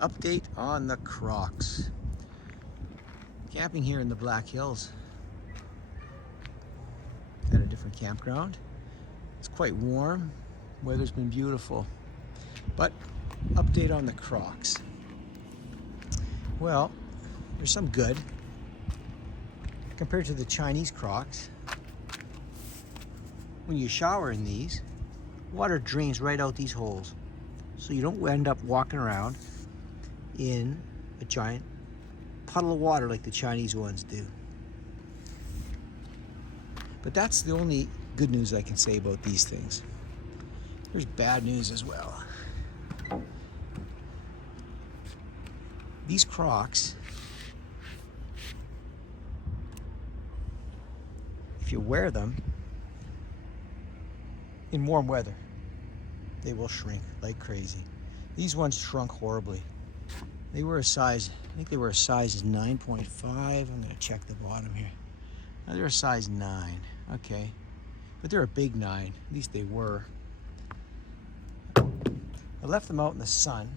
Update on the Crocs. Camping here in the Black Hills at a different campground. It's quite warm. Weather's been beautiful. But update on the Crocs. Well, there's some good. Compared to the Chinese Crocs, when you shower in these, water drains right out these holes. So you don't end up walking around in a giant puddle of water like the Chinese ones do. But that's the only good news I can say about these things. There's bad news as well. These Crocs, if you wear them in warm weather, they will shrink like crazy. These ones shrunk horribly. They were a size, I think they were a size 9.5. I'm gonna check the bottom here. Now they're a size 9, okay. But they're a big 9, at least they were. I left them out in the sun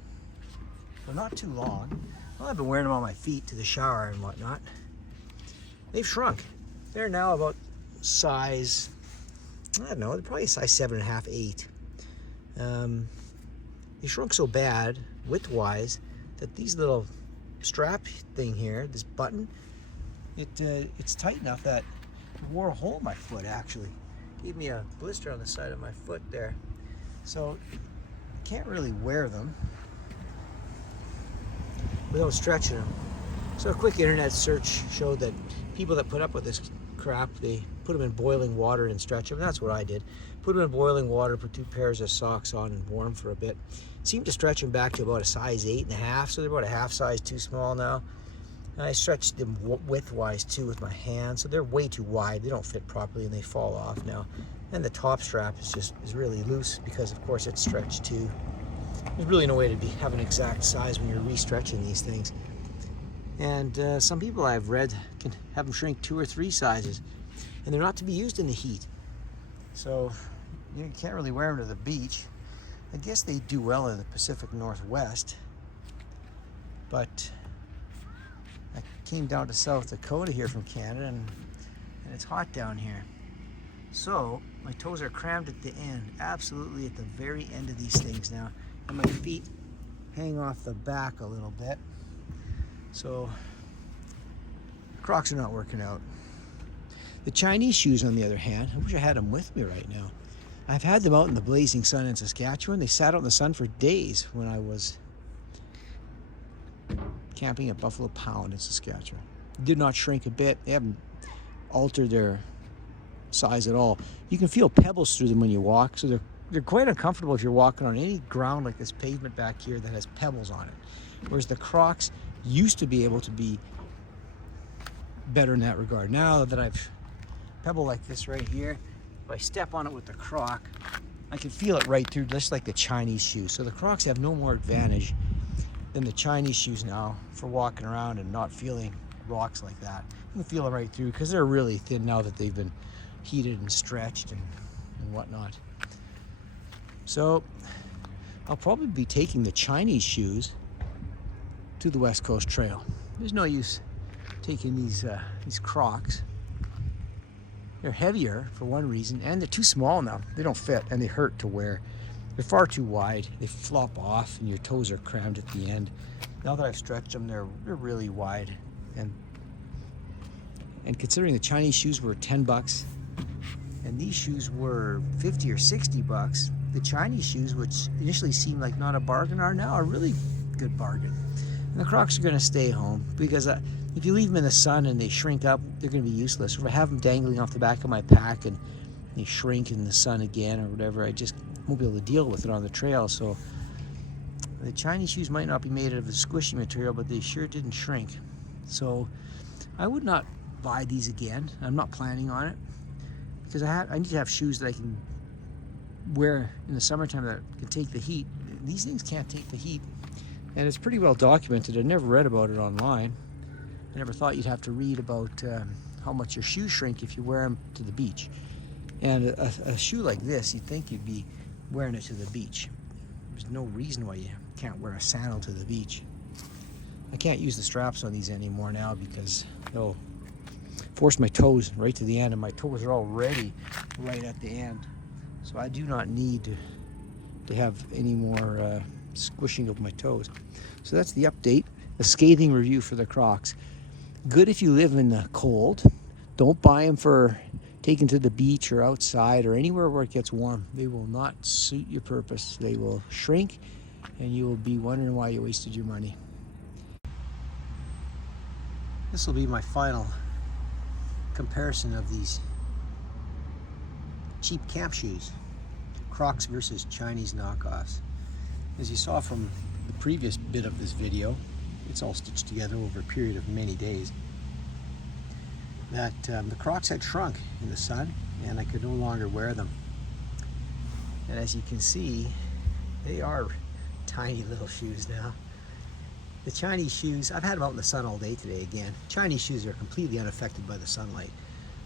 for not too long. Well, I've been wearing them on my feet to the shower and whatnot. They've shrunk. They're now about size, I don't know, they're probably size 7.5, 8. They shrunk so bad, width-wise, that these little strap thing here, this button, it's tight enough that it wore a hole in my foot, actually. Gave me a blister on the side of my foot there. So, can't really wear them without stretching them. So a quick internet search showed that people that put up with this crap, they put them in boiling water and stretch them. That's what I did. Put them in boiling water, put 2 pairs of socks on and warm for a bit. Seemed to stretch them back to about a size 8.5, so they're about a half size too small now. And I stretched them width-wise too with my hand, so they're way too wide. They don't fit properly and they fall off now. And the top strap is really loose because of course it's stretched too. There's really no way to have an exact size when you're re-stretching these things. And some people I've read can have them shrink 2 or 3 sizes, and they're not to be used in the heat. So you can't really wear them to the beach. I guess they do well in the Pacific Northwest, but I came down to South Dakota here from Canada, and it's hot down here. So my toes are crammed at the end, absolutely at the very end of these things now, and my feet hang off the back a little bit. So Crocs are not working out. The Chinese shoes, on the other hand, I wish I had them with me right now. I've had them out in the blazing sun in Saskatchewan. They sat out in the sun for days when I was camping at Buffalo Pound in Saskatchewan. Did not shrink a bit. They haven't altered their size at all. You can feel pebbles through them when you walk, so they're quite uncomfortable if you're walking on any ground like this pavement back here that has pebbles on it. Whereas the Crocs used to be able to be better in that regard. Now that I've pebble like this right here, if I step on it with the Croc, I can feel it right through, just like the Chinese shoes. So the Crocs have no more advantage than the Chinese shoes now for walking around and not feeling rocks like that. You can feel it right through because they're really thin now that they've been heated and stretched and whatnot. So I'll probably be taking the Chinese shoes to the West Coast Trail. There's no use taking these Crocs. They're heavier for one reason, and they're too small now. They don't fit and they hurt to wear. They're far too wide. They flop off and your toes are crammed at the end. Now that I've stretched them, they're really wide. And considering the Chinese shoes were $10 and these shoes were $50 or $60, the Chinese shoes, which initially seemed like not a bargain, are now a really good bargain. And the Crocs are going to stay home because if you leave them in the sun and they shrink up, they're going to be useless. If I have them dangling off the back of my pack and they shrink in the sun again or whatever, I just won't be able to deal with it on the trail. So the Chinese shoes might not be made out of a squishy material, but they sure didn't shrink. So I would not buy these again. I'm not planning on it because I need to have shoes that I can wear in the summertime that can take the heat. These things can't take the heat, and it's pretty well documented. I never read about it online. I never thought you'd have to read about how much your shoes shrink if you wear them to the beach. And a shoe like this, you'd think you'd be wearing it to the beach. There's no reason why you can't wear a sandal to the beach. I can't use the straps on these anymore now because they'll force my toes right to the end, and my toes are already right at the end. So I do not need to have any more squishing of my toes. So that's the update, a scathing review for the Crocs. Good if you live in the cold. Don't buy them for taking to the beach or outside or anywhere where it gets warm. They will not suit your purpose. They will shrink and you will be wondering why you wasted your money. This will be my final comparison of these cheap camp shoes. Crocs versus Chinese knockoffs. As you saw from the previous bit of this video, it's all stitched together over a period of many days, that the Crocs had shrunk in the sun and I could no longer wear them. And as you can see, they are tiny little shoes now. The Chinese shoes, I've had them out in the sun all day today again. Chinese shoes are completely unaffected by the sunlight.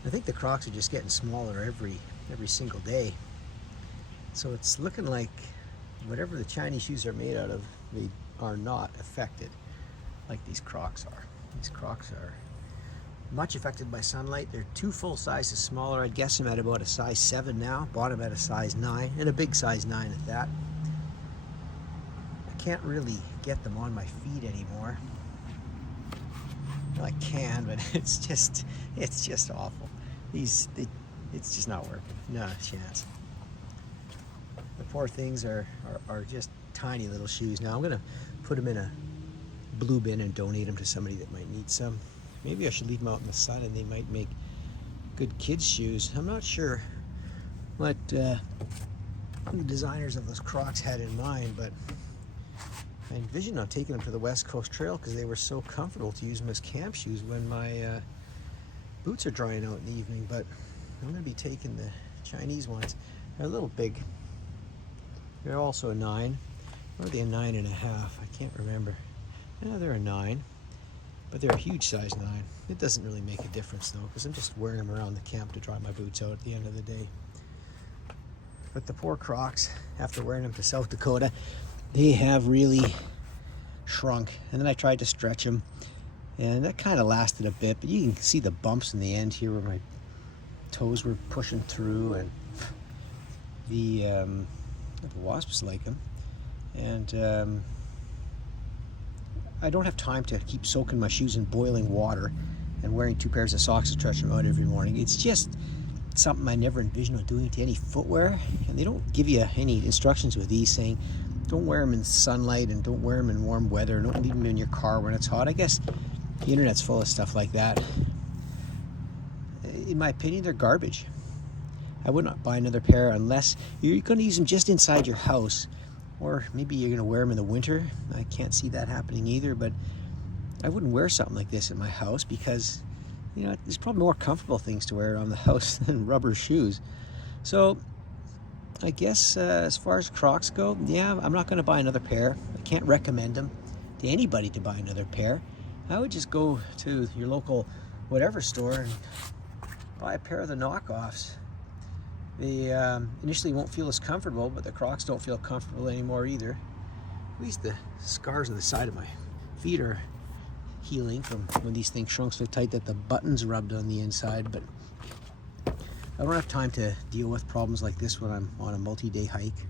I think the Crocs are just getting smaller every single day. So it's looking like whatever the Chinese shoes are made out of, they are not affected like these Crocs are. These Crocs are much affected by sunlight. They're 2 full sizes smaller. I'd guess them at about a size 7 now. Bought them at a size 9, and a big size 9 at that. I can't really get them on my feet anymore. Well, I can, but it's just awful. It's just not working. Not a chance. The poor things are just tiny little shoes. Now I'm gonna put them in a blue bin and donate them to somebody that might need some. Maybe I should leave them out in the sun and they might make good kids shoes. I'm not sure what the designers of those Crocs had in mind, but I envisioned on taking them to the West Coast Trail because they were so comfortable to use them as camp shoes when my boots are drying out in the evening. But I'm going to be taking the Chinese ones. They're a little big. They're also a 9. Or are they a 9.5? I can't remember. Yeah, they're a 9. But they're a huge size 9. It doesn't really make a difference though, because I'm just wearing them around the camp to dry my boots out at the end of the day. But the poor Crocs, after wearing them to South Dakota, they have really shrunk. And then I tried to stretch them, and that kind of lasted a bit, but you can see the bumps in the end here where my toes were pushing through, and the wasps like them. And I don't have time to keep soaking my shoes in boiling water and wearing 2 pairs of socks to stretch them out every morning. It's just something I never envisioned of doing to any footwear, and they don't give you any instructions with these saying don't wear them in sunlight and don't wear them in warm weather, don't leave them in your car when it's hot. I guess the internet's full of stuff like that. In my opinion, they're garbage. I would not buy another pair unless you're going to use them just inside your house, or maybe you're going to wear them in the winter. I can't see that happening either, but I wouldn't wear something like this in my house because, you know, there's probably more comfortable things to wear around the house than rubber shoes. So I guess as far as Crocs go, yeah, I'm not going to buy another pair. I can't recommend them to anybody to buy another pair. I would just go to your local whatever store and buy a pair of the knockoffs. They initially won't feel as comfortable, but the Crocs don't feel comfortable anymore either. At least the scars on the side of my feet are healing from when these things shrunk so tight that the buttons rubbed on the inside. But I don't have time to deal with problems like this when I'm on a multi-day hike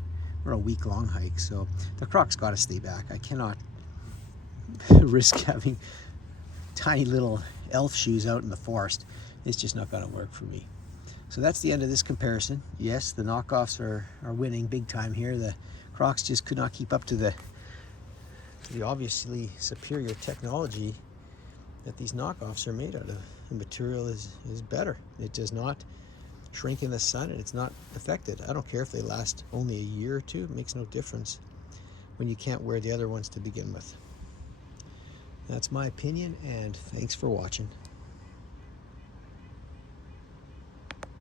or a week-long hike. So the Crocs got to stay back. I cannot risk having tiny little elf shoes out in the forest. It's just not going to work for me. So that's the end of this comparison. Yes, the knockoffs are winning big time here. The Crocs just could not keep up to the obviously superior technology that these knockoffs are made out of. The material is better. It does not shrink in the sun and it's not affected. I don't care if they last only a year or two. It makes no difference when you can't wear the other ones to begin with. That's my opinion, and thanks for watching.